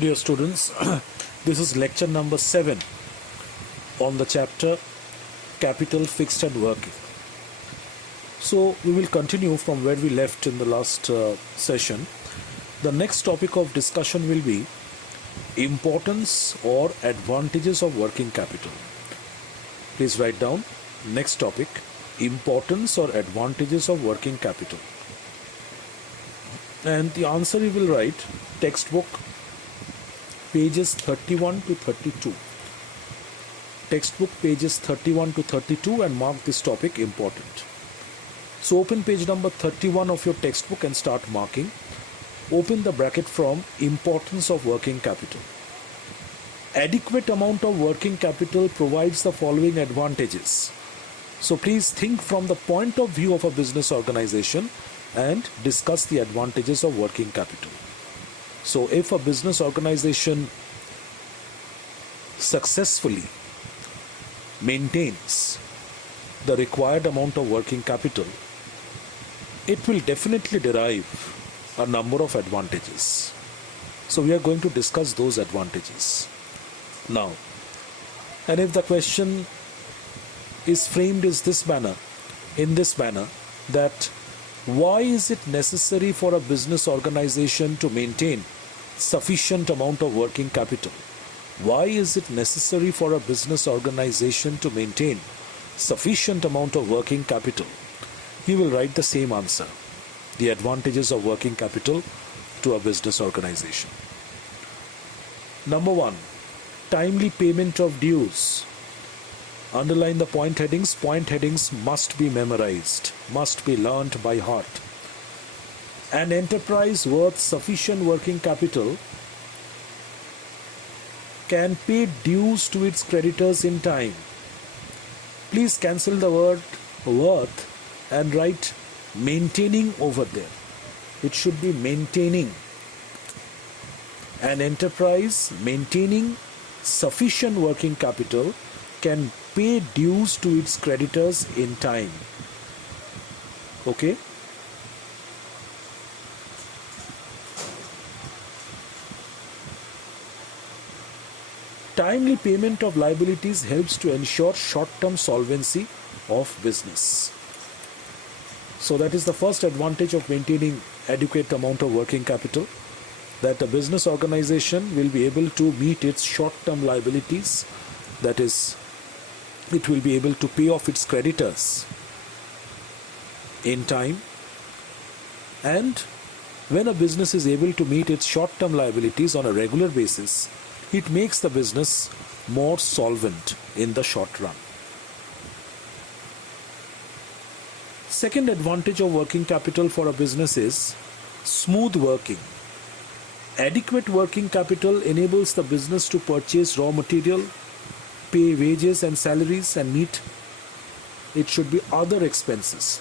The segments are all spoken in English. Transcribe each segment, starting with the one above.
Dear students, this is lecture number 7 on the chapter Capital, Fixed and Working. So we will continue from where we left in the last session. The next topic of discussion will be importance or advantages of working capital. Please write down next topic, importance or advantages of working capital. And the answer you will write textbook pages 31 to 32. Textbook pages 31 to 32 and mark this topic important. So open page number 31 of your textbook and start marking. Open the bracket from importance of working capital. Adequate amount of working capital provides the following advantages. So please think from the point of view of a business organization and discuss the advantages of working capital. So if a business organization successfully maintains the required amount of working capital, it will definitely derive a number of advantages. So we are going to discuss those advantages now. And if the question is framed in this manner, that why is it necessary for a business organization to maintain sufficient amount of working capital? Why is it necessary for a business organization to maintain sufficient amount of working capital? You will write the same answer, the advantages of working capital to a business organization. Number 1, timely payment of dues. Underline the point headings. Point headings must be memorized, must be learnt by heart. An enterprise worth sufficient working capital can pay dues to its creditors in time. Please cancel the word worth and write maintaining over there. It should be maintaining. An enterprise maintaining sufficient working capital can pay dues to its creditors in time. Okay? Timely payment of liabilities helps to ensure short-term solvency of business. So that is the first advantage of maintaining adequate amount of working capital, that a business organization will be able to meet its short-term liabilities, that is, it will be able to pay off its creditors in time. And when a business is able to meet its short-term liabilities on a regular basis, it makes the business more solvent in the short run. Second advantage of working capital for a business is smooth working. Adequate working capital enables the business to purchase raw material, pay wages and salaries, and meet other expenses.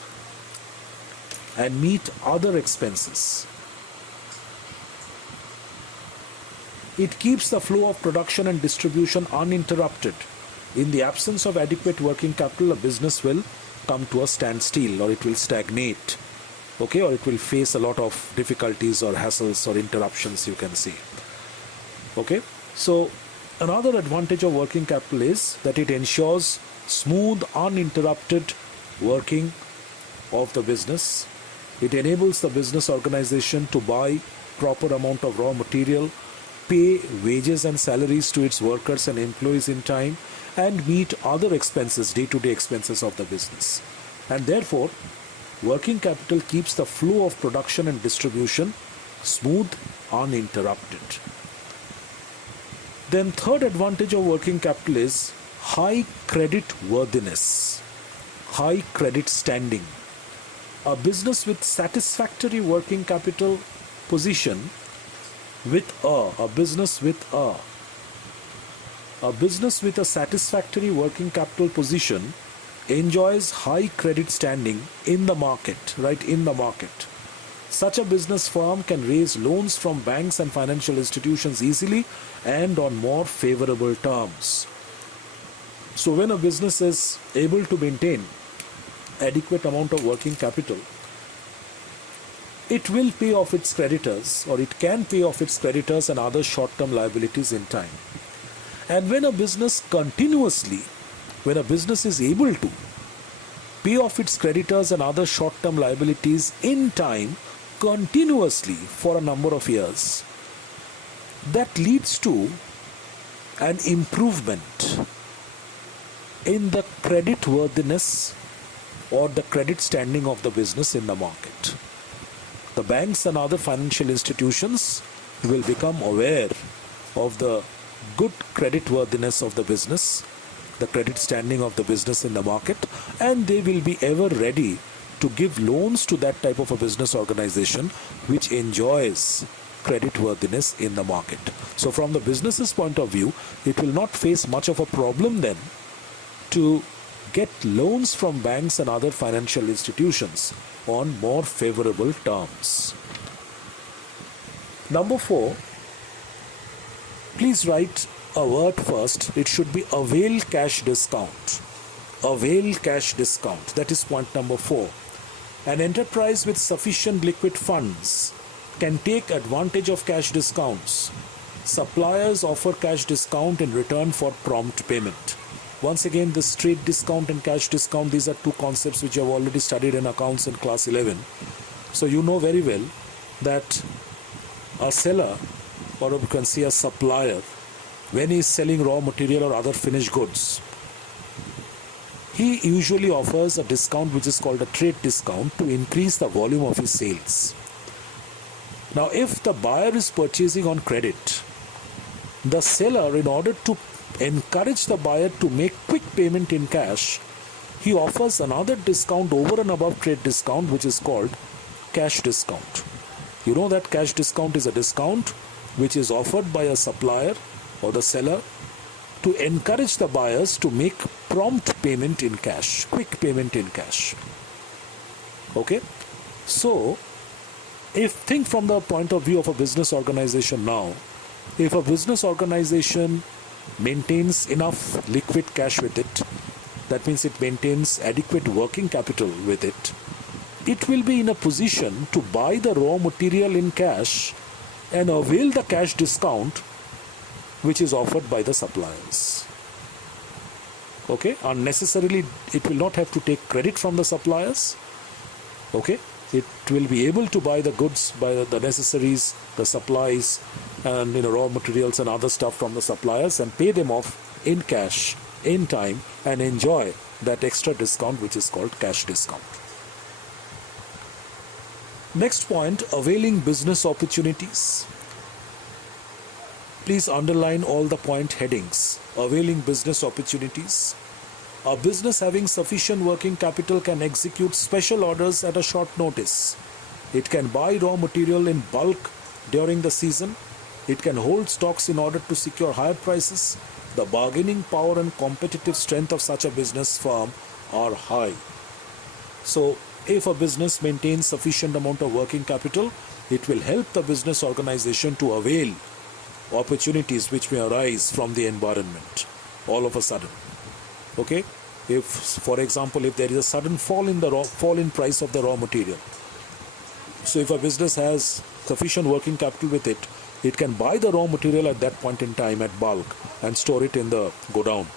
It keeps the flow of production and distribution uninterrupted. In the absence of adequate working capital, a business will come to a standstill, or it will stagnate, okay, or it will face a lot of difficulties or hassles or interruptions, you can see. Okay, so another advantage of working capital is that it ensures smooth, uninterrupted working of the business. It enables the business organization to buy proper amount of raw material, pay wages and salaries to its workers and employees in time, and meet other expenses, day-to-day expenses of the business. And therefore, working capital keeps the flow of production and distribution smooth, uninterrupted. Then third advantage of working capital is high credit worthiness, high credit standing. A business with satisfactory working capital position a business with a satisfactory working capital position enjoys high credit standing in the market, right, in the market. Such a business firm can raise loans from banks and financial institutions easily and on more favorable terms. So when a business is able to maintain adequate amount of working capital, it will pay off its creditors, or it can pay off its creditors and other short-term liabilities in time. And when a business is able to pay off its creditors and other short-term liabilities in time continuously for a number of years, that leads to an improvement in the creditworthiness or the credit standing of the business in the market. The banks and other financial institutions will become aware of the good creditworthiness of the business, the credit standing of the business in the market, and they will be ever ready to give loans to that type of a business organization which enjoys creditworthiness in the market. So from the business's point of view, it will not face much of a problem then to get loans from banks and other financial institutions on more favorable terms. Number 4, please write a word first. It should be avail cash discount. Avail cash discount. That is point number 4. An enterprise with sufficient liquid funds can take advantage of cash discounts. Suppliers offer cash discount in return for prompt payment. Once again, this trade discount and cash discount, these are two concepts which you have already studied in accounts in class 11. So you know very well that a seller, or you can say a supplier, when he is selling raw material or other finished goods, he usually offers a discount which is called a trade discount to increase the volume of his sales. Now, if the buyer is purchasing on credit, the seller, in order to encourage the buyer to make quick payment in cash, he offers another discount over and above trade discount, which is called cash discount. You know that cash discount is a discount which is offered by a supplier or the seller to encourage the buyers to make prompt payment in cash, quick payment in cash. Okay? So, think from the point of view of a business organization now, if a business organization maintains enough liquid cash with it, that means it maintains adequate working capital with it, it will be in a position to buy the raw material in cash and avail the cash discount which is offered by the suppliers. Okay? Unnecessarily, it will not have to take credit from the suppliers. Okay? It will be able to buy the goods, buy the necessaries, the supplies, and raw materials and other stuff from the suppliers and pay them off in cash, in time, and enjoy that extra discount which is called cash discount. Next point, availing business opportunities. Please underline all the point headings. Availing business opportunities. A business having sufficient working capital can execute special orders at a short notice. It can buy raw material in bulk during the season. It can hold stocks in order to secure higher prices. The bargaining power and competitive strength of such a business firm are high. So, if a business maintains sufficient amount of working capital, it will help the business organization to avail opportunities which may arise from the environment all of a sudden. Okay? If, for example, if there is a sudden fall in price of the raw material, so if a business has sufficient working capital with it, it can buy the raw material at that point in time at bulk and store it in the godown.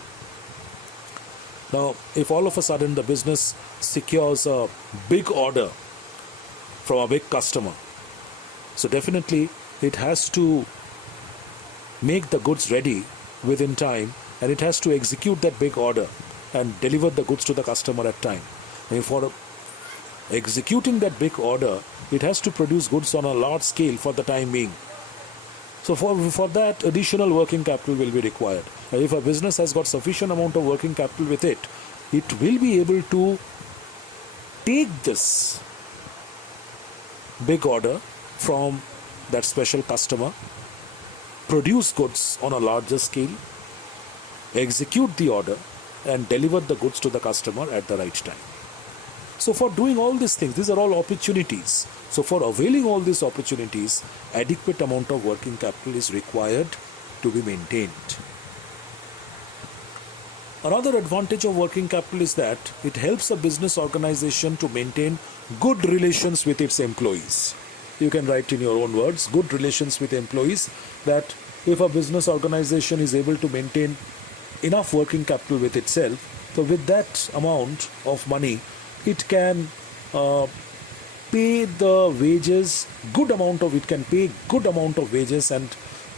Now, if all of a sudden the business secures a big order from a big customer, so definitely it has to make the goods ready within time, and it has to execute that big order and deliver the goods to the customer at time. And for executing that big order, it has to produce goods on a large scale for the time being. So for that, additional working capital will be required. And if a business has got sufficient amount of working capital with it, it will be able to take this big order from that special customer, produce goods on a larger scale, execute the order, and deliver the goods to the customer at the right time. So for doing all these things, these are all opportunities. So for availing all these opportunities, adequate amount of working capital is required to be maintained. Another advantage of working capital is that it helps a business organization to maintain good relations with its employees. you can write in your own words, good relations with employees, that if a business organization is able to maintain enough working capital with itself, so with that amount of money, it can pay the wages, it can pay good amount of wages and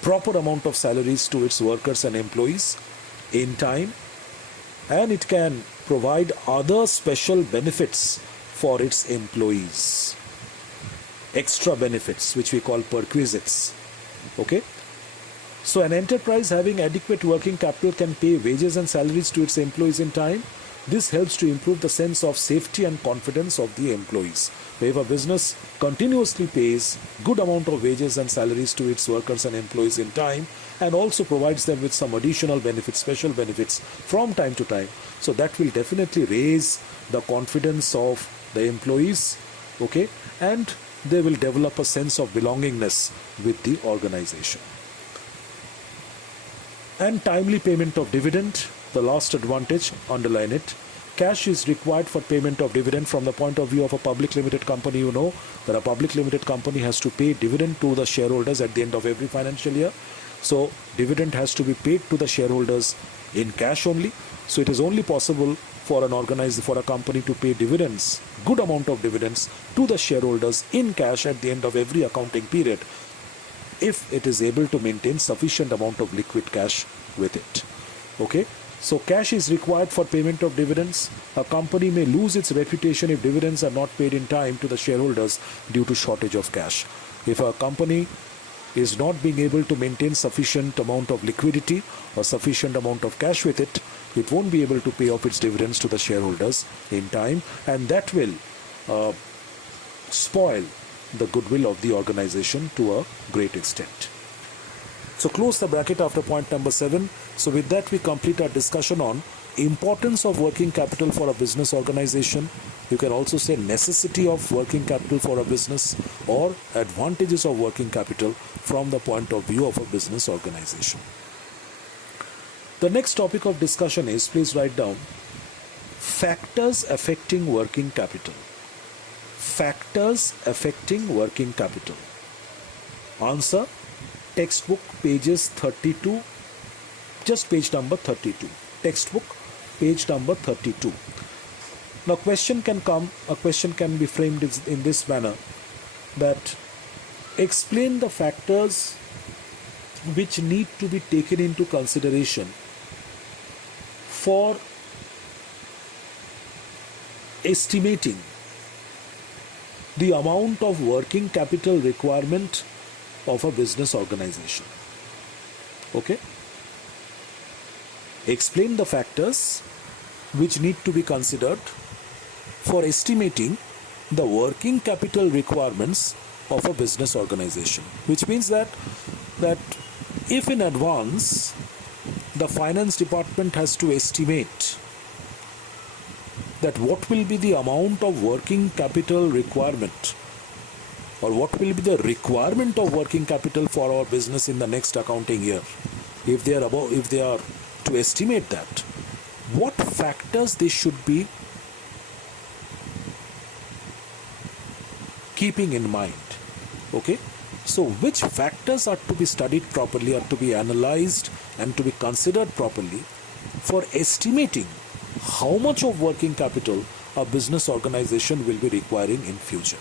proper amount of salaries to its workers and employees in time, and it can provide other special benefits for its employees, extra benefits which we call perquisites. Okay, so an enterprise having adequate working capital can pay wages and salaries to its employees in time. This helps to improve the sense of safety and confidence of the employees. If a business continuously pays good amount of wages and salaries to its workers and employees in time, and also provides them with some additional benefits, special benefits from time to time, so that will definitely raise the confidence of the employees, okay, and they will develop a sense of belongingness with the organization. And timely payment of dividend, the last advantage, underline it. Cash is required for payment of dividend. From the point of view of a public limited company, you know that a public limited company has to pay dividend to the shareholders at the end of every financial year. So dividend has to be paid to the shareholders in cash only. So it is only possible for a company to pay dividends, good amount of dividends to the shareholders in cash at the end of every accounting period, if it is able to maintain sufficient amount of liquid cash with it. Okay, so cash is required for payment of dividends. A company may lose its reputation if dividends are not paid in time to the shareholders due to shortage of cash. If a company is not being able to maintain sufficient amount of liquidity or sufficient amount of cash with it, it won't be able to pay off its dividends to the shareholders in time, and that will spoil the goodwill of the organization to a great extent. So close the bracket after point number 7. So with that, we complete our discussion on importance of working capital for a business organization. You can also say necessity of working capital for a business, or advantages of working capital from the point of view of a business organization. The next topic of discussion is, please write down, factors affecting working capital. Factors affecting working capital. Answer, textbook pages 32, just page number 32. Textbook page number 32. Now a question can be framed in this manner, that explain the factors which need to be taken into consideration for estimating the amount of working capital requirement of a business organization. Okay? Explain the factors which need to be considered for estimating the working capital requirements of a business organization. Which means that if in advance the finance department has to estimate that what will be the amount of working capital requirement, or what will be the requirement of working capital for our business in the next accounting year, if they are to estimate that, what factors they should be keeping in mind. Okay, so which factors are to be studied properly, are to be analyzed and to be considered properly for estimating how much of working capital a business organization will be requiring in future.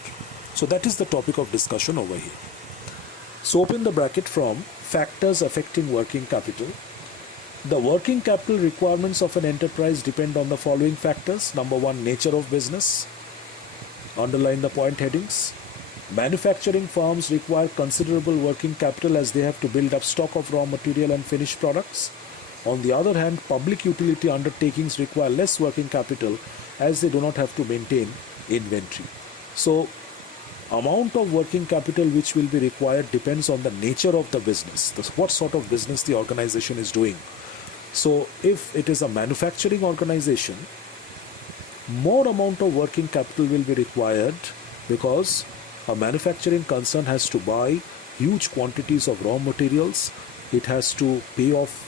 So that is the topic of discussion over here. So open the bracket from factors affecting working capital. The working capital requirements of an enterprise depend on the following factors. Number 1, nature of business. Underline the point headings. Manufacturing firms require considerable working capital as they have to build up stock of raw material and finished products. On the other hand, public utility undertakings require less working capital as they do not have to maintain inventory. So, amount of working capital which will be required depends on the nature of the business, what sort of business the organization is doing. So, if it is a manufacturing organization, more amount of working capital will be required because a manufacturing concern has to buy huge quantities of raw materials. It has to pay off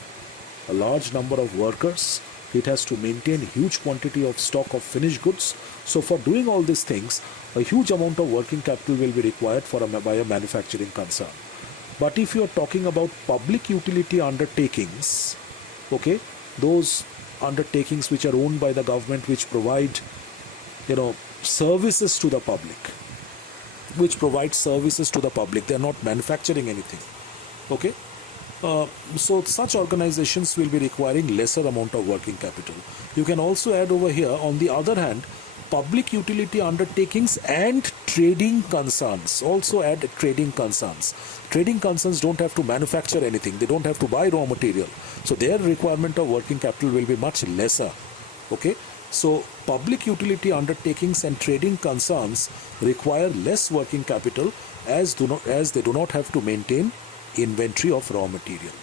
a large number of workers It has to maintain huge quantity of stock of finished goods. So for doing all these things, a huge amount of working capital will be required by a manufacturing concern. But if you are talking about public utility undertakings, okay, those undertakings which are owned by the government, which provide, services to the public, they are not manufacturing anything, okay. So such organizations will be requiring lesser amount of working capital. You can also add over here, on the other hand, public utility undertakings and trading concerns. Also add trading concerns. Trading concerns don't have to manufacture anything. They don't have to buy raw material. So their requirement of working capital will be much lesser. Okay. So public utility undertakings and trading concerns require less working capital as they do not have to maintain inventory of raw material.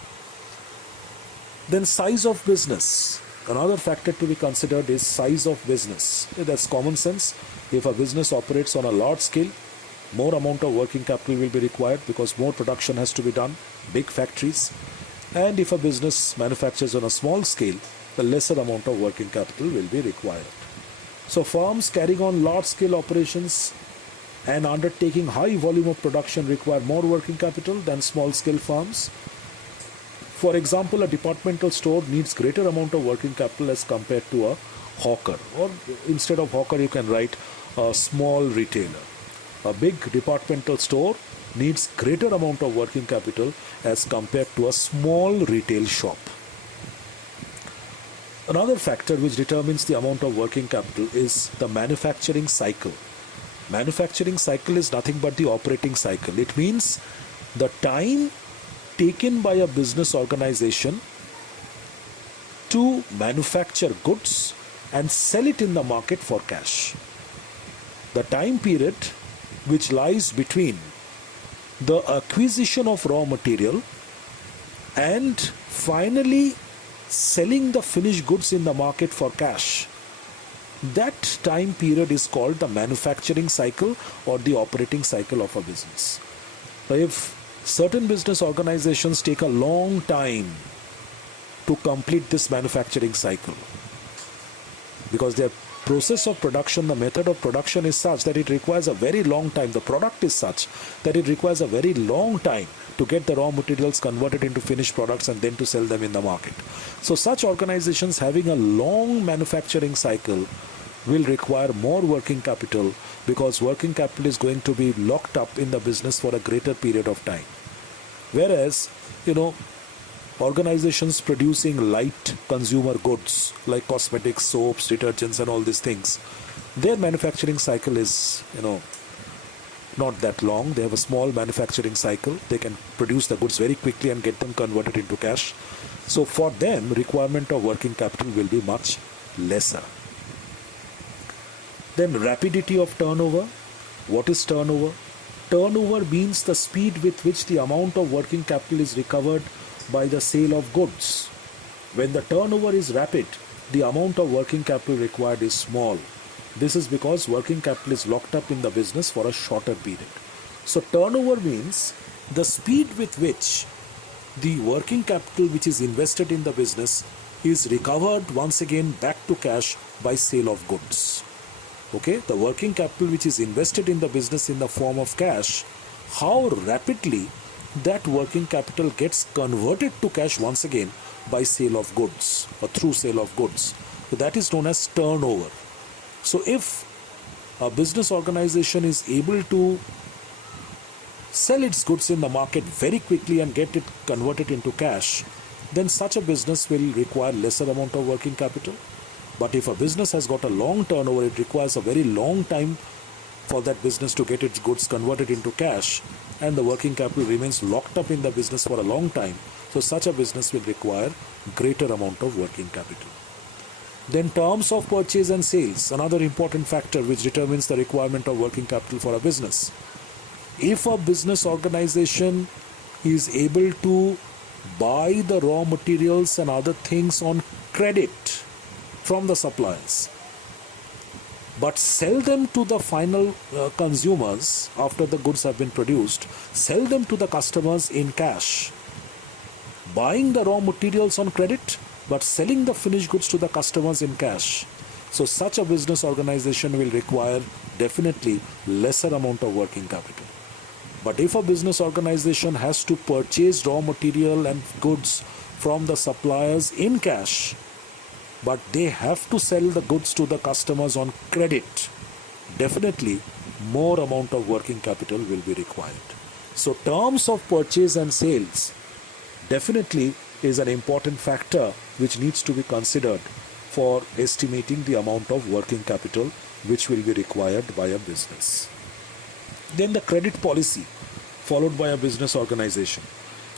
Then size of business. Another factor to be considered is size of business. That's common sense. If a business operates on a large scale, more amount of working capital will be required because more production has to be done, big factories. And if a business manufactures on a small scale, the lesser amount of working capital will be required. So firms carrying on large scale operations and undertaking high volume of production require more working capital than small scale firms. For example, a departmental store needs greater amount of working capital as compared to a hawker, or instead of hawker you can write a small retailer. A big departmental store needs greater amount of working capital as compared to a small retail shop. Another factor which determines the amount of working capital is the manufacturing cycle. Manufacturing cycle is nothing but the operating cycle. It means the time taken by a business organization to manufacture goods and sell it in the market for cash. The time period which lies between the acquisition of raw material and finally selling the finished goods in the market for cash, that time period is called the manufacturing cycle or the operating cycle of a business. If certain business organizations take a long time to complete this manufacturing cycle, because their process of production, the method of production is such that it requires a very long time. The product is such that it requires a very long time to get the raw materials converted into finished products and then to sell them in the market. So such organizations having a long manufacturing cycle will require more working capital because working capital is going to be locked up in the business for a greater period of time. Whereas, organizations producing light consumer goods like cosmetics, soaps, detergents and all these things, their manufacturing cycle is, not that long. They have a small manufacturing cycle. They can produce the goods very quickly and get them converted into cash. So for them, requirement of working capital will be much lesser. Then rapidity of turnover. What is turnover? Turnover means the speed with which the amount of working capital is recovered by the sale of goods. When the turnover is rapid, the amount of working capital required is small. This is because working capital is locked up in the business for a shorter period. So turnover means the speed with which the working capital which is invested in the business is recovered once again back to cash by sale of goods. Okay, the working capital which is invested in the business in the form of cash, how rapidly that working capital gets converted to cash once again by sale of goods or through sale of goods. So that is known as turnover. So if a business organization is able to sell its goods in the market very quickly and get it converted into cash, then such a business will require lesser amount of working capital. But if a business has got a long turnover, it requires a very long time for that business to get its goods converted into cash, and the working capital remains locked up in the business for a long time. So such a business will require greater amount of working capital. Then terms of purchase and sales, another important factor which determines the requirement of working capital for a business. If a business organization is able to buy the raw materials and other things on credit from the suppliers, but sell them to the final consumers after the goods have been produced, sell them to the customers in cash. Buying the raw materials on credit but selling the finished goods to the customers in cash. So such a business organization will require definitely lesser amount of working capital. But if a business organization has to purchase raw material and goods from the suppliers in cash, but they have to sell the goods to the customers on credit, definitely more amount of working capital will be required. So terms of purchase and sales definitely is an important factor which needs to be considered for estimating the amount of working capital which will be required by a business. Then the credit policy followed by a business organization.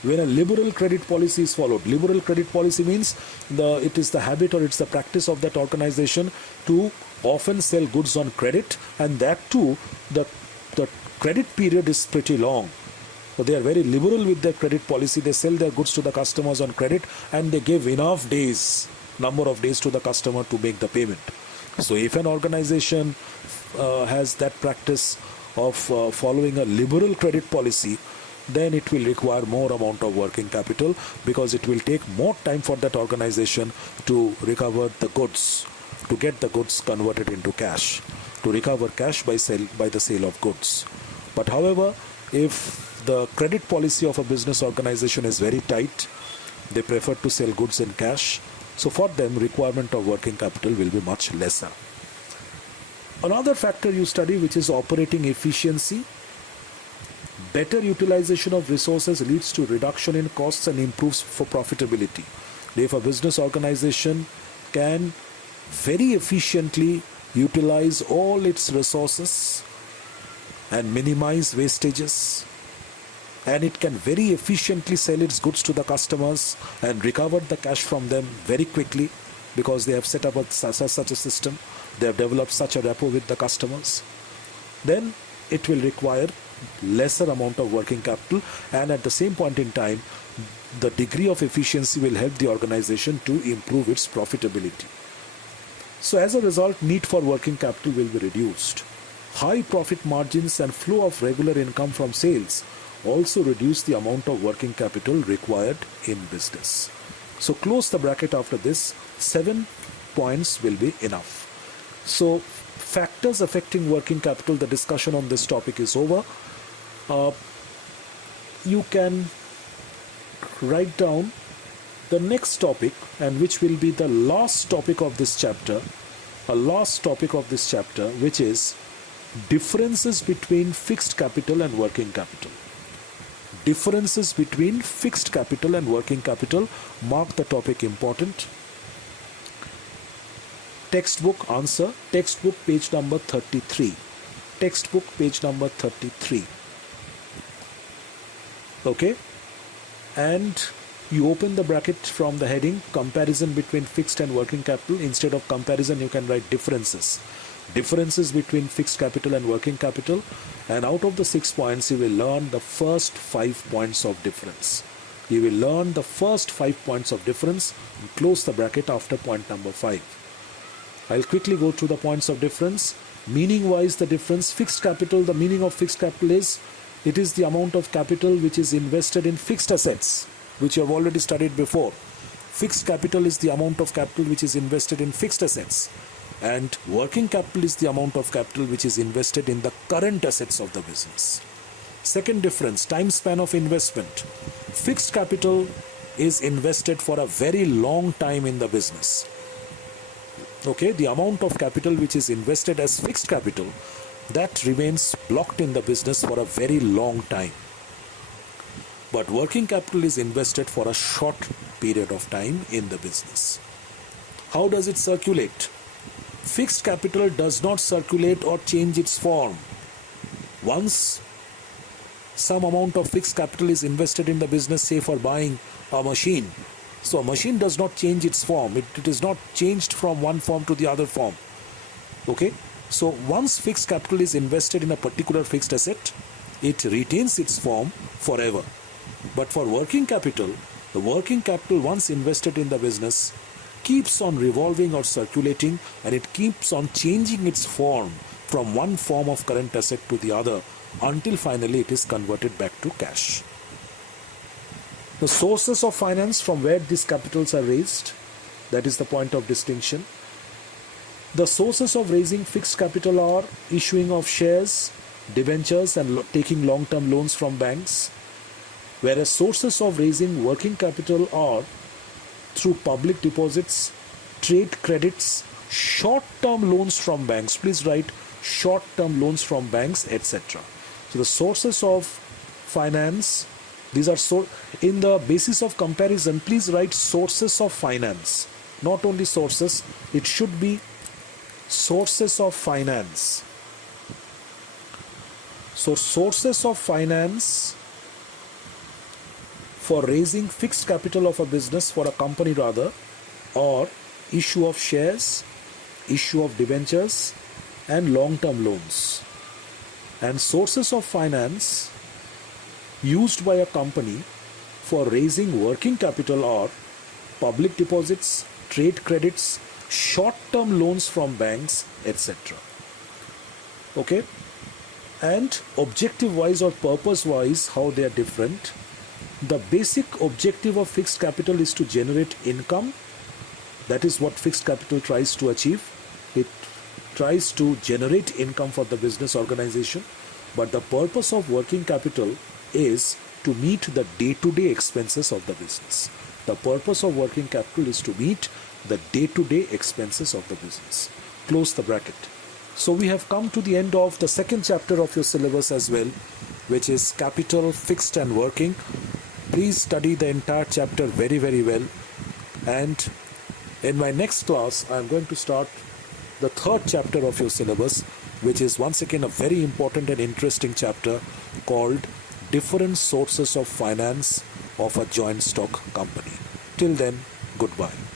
When a liberal credit policy is followed, liberal credit policy means it is the habit or it's the practice of that organization to often sell goods on credit, and that too the credit period is pretty long. So they are very liberal with their credit policy. They sell their goods to the customers on credit and they give enough days, number of days to the customer to make the payment. So if an organization has that practice of following a liberal credit policy, then it will require more amount of working capital because it will take more time for that organization to recover the goods, to get the goods converted into cash, to recover cash by the sale of goods. But however, if the credit policy of a business organization is very tight, they prefer to sell goods in cash. So for them, requirement of working capital will be much lesser. Another factor you study, which is operating efficiency. Better utilization of resources leads to reduction in costs and improves for profitability. If a business organization can very efficiently utilize all its resources and minimize wastages, and it can very efficiently sell its goods to the customers and recover the cash from them very quickly because they have set up such a system, they have developed such a rapport with the customers, then it will require lesser amount of working capital, and at the same point in time the degree of efficiency will help the organization to improve its profitability. So as a result, need for working capital will be reduced. High profit margins and flow of regular income from sales also reduce the amount of working capital required in business. So close the bracket after this. 7 points will be enough. So factors affecting working capital, the discussion on this topic is over. You can write down the next topic, and which will be the last topic of this chapter, which is differences between fixed capital and working capital. Differences between fixed capital and working capital. Mark the topic important. Textbook answer, textbook page number 33. Textbook page number 33. Okay, and you open the bracket from the heading comparison between fixed and working capital. Instead of comparison, you can write differences. Differences between fixed capital and working capital, and out of the 6 points you will learn the first 5 points of difference. You will learn the first 5 points of difference and close the bracket after point number 5. I'll quickly go through the points of difference. Meaning wise, the difference: fixed capital, the meaning of fixed capital is it is the amount of capital which is invested in fixed assets, which you have already studied before. Fixed capital is the amount of capital which is invested in fixed assets, and working capital is the amount of capital which is invested in the current assets of the business. Second difference: time span of investment. Fixed capital is invested for a very long time in the business. Okay, the amount of capital which is invested as fixed capital, that remains blocked in the business for a very long time. But working capital is invested for a short period of time in the business. How does it circulate? Fixed capital does not circulate or change its form. Once some amount of fixed capital is invested in the business, say for buying a machine, so a machine does not change its form. It is not changed from one form to the other form. Okay, so once fixed capital is invested in a particular fixed asset, it retains its form forever. But for working capital, the working capital once invested in the business keeps on revolving or circulating, and it keeps on changing its form from one form of current asset to the other until finally it is converted back to cash. The sources of finance from where these capitals are raised: That is the point of distinction. The sources of raising fixed capital are issuing of shares, debentures, and taking long-term loans from banks, whereas sources of raising working capital are through public deposits, trade credits, short-term loans from banks. Please write short-term loans from banks, etc. So the sources of finance, these are in the basis of comparison, please write sources of finance. Not only sources, it should be sources of finance. So sources of finance for raising fixed capital of a business, for a company rather, or issue of shares, issue of debentures, and long-term loans. And sources of finance used by a company for raising working capital are public deposits, trade credits, short-term loans from banks, etc. Okay? And objective-wise or purpose-wise, how they are different. The basic objective of fixed capital is to generate income. That is what fixed capital tries to achieve. It tries to generate income for the business organization. But the purpose of working capital is to meet the day-to-day expenses of the business. The purpose of working capital is to meet the day-to-day expenses of the business. Close the bracket. So we have come to the end of the second chapter of your syllabus as well, which is capital, fixed and working. Please study the entire chapter very, very well. And in my next class, I am going to start the third chapter of your syllabus, which is once again a very important and interesting chapter called Different Sources of Finance of a Joint Stock Company. Till then, goodbye.